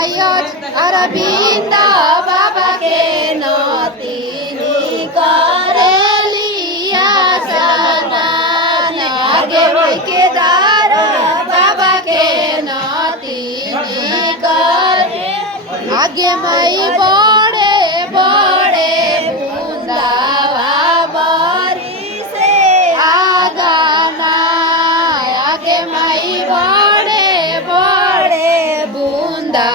अरविंद बाबा के नतीनी करेली आसनान आगे मई केदार बाबा के नतीनी करे आगे मई बड़े बड़े बूंदावा बरी से आगाना आगे मई बड़े बड़े बूंदा